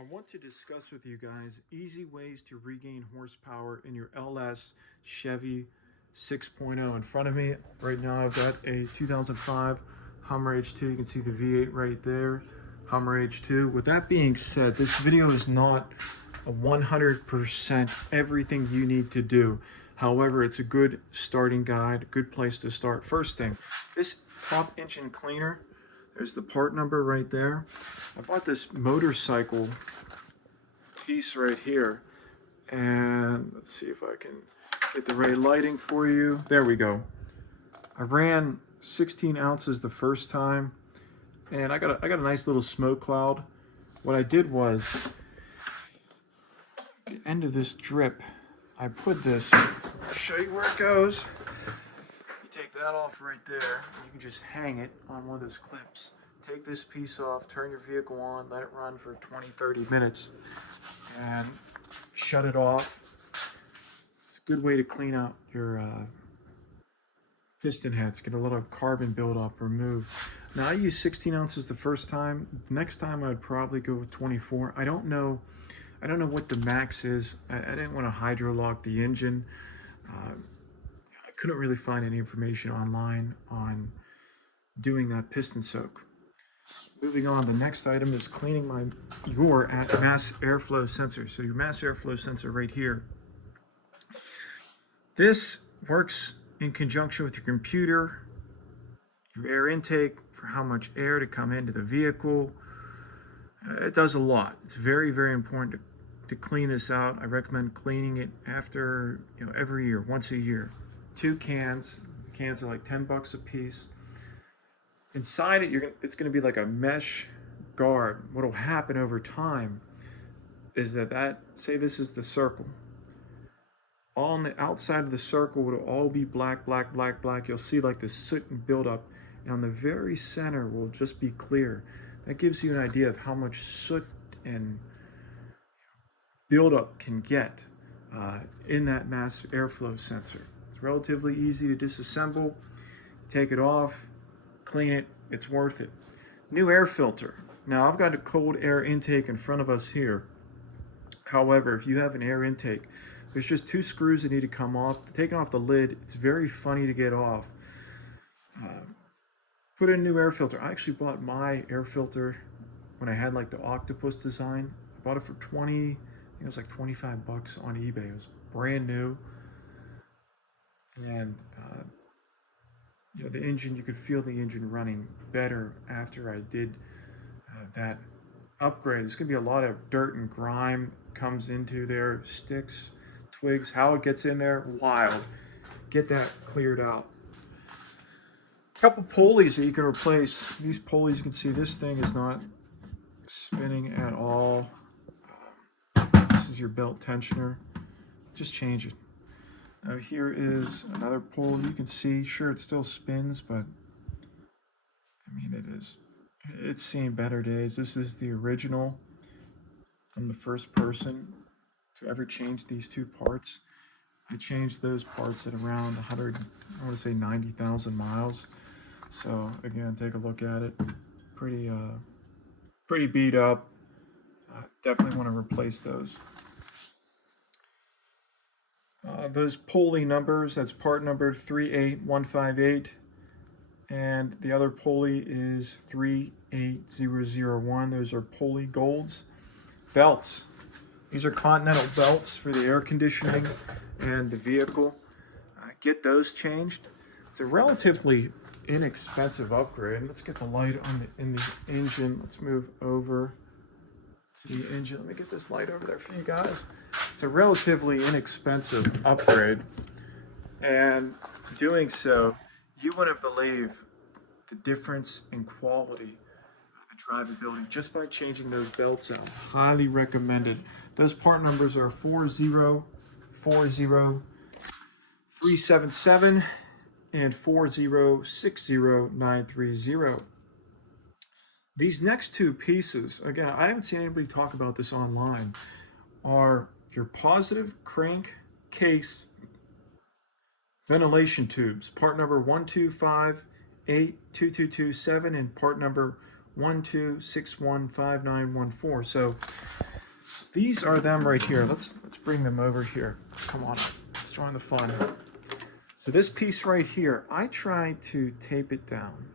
I want to discuss with you guys easy ways to regain horsepower in your LS Chevy 6.0. In front of me right now, I've got a 2005 Hummer H2. You can see the V8 right there, Hummer H2. With that being said, this video is not a 100% everything you need to do. However, it's a good starting guide, a good place to start. First thing, this top engine cleaner, there's the part number right there. I bought this motorcycle piece right here, and let's see if I can get the right lighting for you. There we go. I ran 16 ounces the first time, and I got a nice little smoke cloud. What I did was, at the end of this drip, I put this, I'll show you where it goes. You take that off right there, and you can just hang it on one of those clips. Take this piece off, turn your vehicle on, let it run for 20-30 minutes, and shut it off. It's a good way to clean out your piston heads, get a little carbon buildup removed. Now, I used 16 ounces the first time. Next time I'd probably go with 24. I don't know what the max is. I didn't want to hydrolock the engine. I couldn't really find any information online on doing that piston soak. Moving on, the next item is cleaning your mass airflow sensor. So your mass airflow sensor right here. This works in conjunction with your computer, your air intake for how much air to come into the vehicle. It does a lot. It's very, very important to clean this out. I recommend cleaning it after, every year, once a year. 2 cans. The cans are like 10 bucks a piece. Inside it, it's going to be like a mesh guard. What will happen over time is that say this is the circle. All on the outside of the circle will all be black, black, black, black. You'll see like the soot and buildup. And on the very center will just be clear. That gives you an idea of how much soot and buildup can get in that mass airflow sensor. It's relatively easy to disassemble. Take it off, clean it, it's worth it. New air filter. Now, I've got a cold air intake in front of us here. However, if you have an air intake, there's just 2 screws that need to come off. Taking off the lid, it's very funny to get off. Put in a new air filter. I actually bought my air filter when I had like the octopus design. I bought it for 20, I think it was like 25 bucks on eBay. It was brand new. And the engine, you could feel the engine running better after I did that upgrade. There's gonna be a lot of dirt and grime comes into there, sticks, twigs, how it gets in there, wild. Get that cleared out. A couple pulleys that you can replace. These pulleys, you can see this thing is not spinning at all. This is your belt tensioner. Just change it. Now here is another pulley. You can see, sure, it still spins, but I mean, it's seen better days. This is the original. I'm the first person to ever change these 2 parts. I changed those parts at around 100, I want to say 90,000 miles. So again, take a look at it. Pretty beat up. Definitely want to replace those. Those pulley numbers, that's part number 38158, and the other pulley is 38001. Those are pulley golds. Belts. These are Continental belts for the air conditioning and the vehicle. Get those changed. It's a relatively inexpensive upgrade. Let's get the light in the engine. Let's move over to the engine. Let me get this light over there for you guys. It's a relatively inexpensive upgrade, and doing so, you wouldn't believe the difference in quality of the drivability just by changing those belts out. Highly recommended. Those part numbers are 4040377 and 4060930. These next 2 pieces, again, I haven't seen anybody talk about this online, are your positive crank case ventilation tubes, part number 125822227 and part number 126159114. So These are them right here. Let's bring them over here. Come on, let's join the fun. So this piece right here, I tried to tape it down.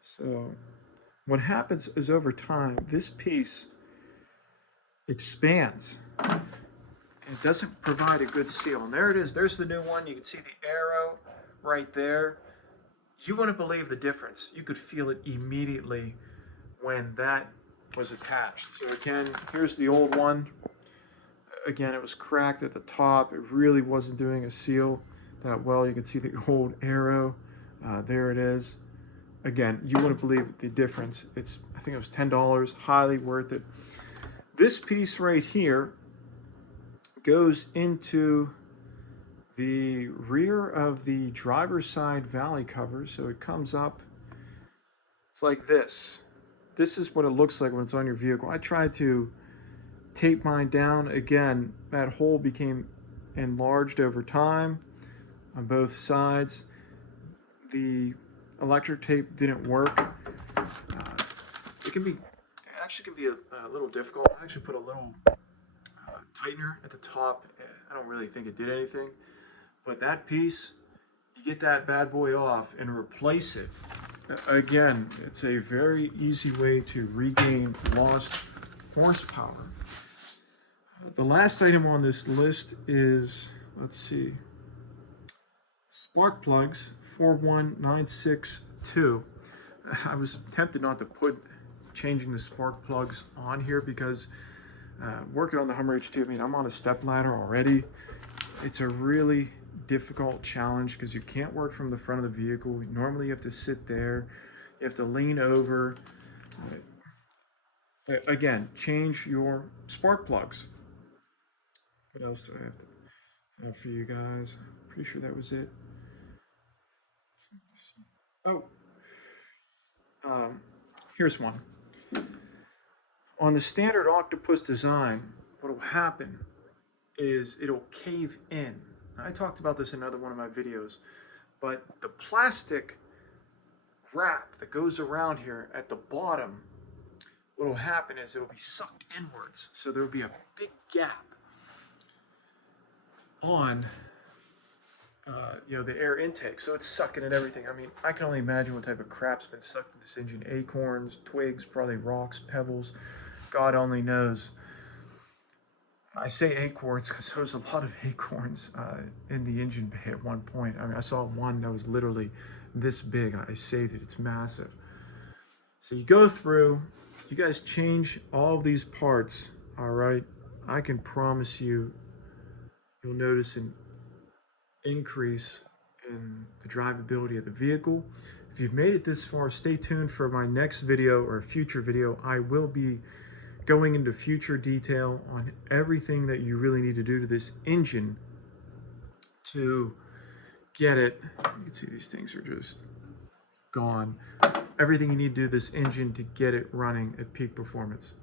So what happens is over time, this piece expands. It doesn't provide a good seal. And there it is. There's the new one. You can see the arrow right there. You wouldn't believe the difference. You could feel it immediately when that was attached. So again, here's the old one. Again, it was cracked at the top. It really wasn't doing a seal that well. You can see the old arrow. There it is. Again, you wouldn't believe the difference. I think it was $10, highly worth it. This piece right here goes into the rear of the driver's side valley cover. So it comes up, it's like this. This is what it looks like when it's on your vehicle. I tried to tape mine down. Again, that hole became enlarged over time on both sides. The electric tape didn't work. It actually can be a little difficult. I actually put a little tightener at the top. I don't really think it did anything, but that piece, you get that bad boy off and replace it. Again, it's a very easy way to regain lost horsepower. The last item on this list is, let's see, spark plugs 41962. I was tempted not to put changing the spark plugs on here because working on the Hummer H2, I mean, I'm on a step ladder already. It's a really difficult challenge because you can't work from the front of the vehicle. Normally you have to sit there, you have to lean over. Again, change your spark plugs. What else do I have to have for you guys? Pretty sure that was it. Oh, here's one. On the standard octopus design, what will happen is it'll cave in. I talked about this in another one of my videos, but the plastic wrap that goes around here at the bottom, what will happen is it'll be sucked inwards. So there will be a big gap on the air intake. So it's sucking at everything. I mean, I can only imagine what type of crap's been sucked in this engine. Acorns, twigs, probably rocks, pebbles. God only knows. I say acorns because there was a lot of acorns in the engine bay at one point. I mean, I saw one that was literally this big. I saved it. It's massive. So you go through, you guys change all of these parts, all right? I can promise you, you'll notice an increase in the drivability of the vehicle. If you've made it this far, stay tuned for my next video or a future video. I will be going into future detail on everything that you really need to do to this engine to get it. You can see these things are just gone. Everything you need to do to this engine to get it running at peak performance.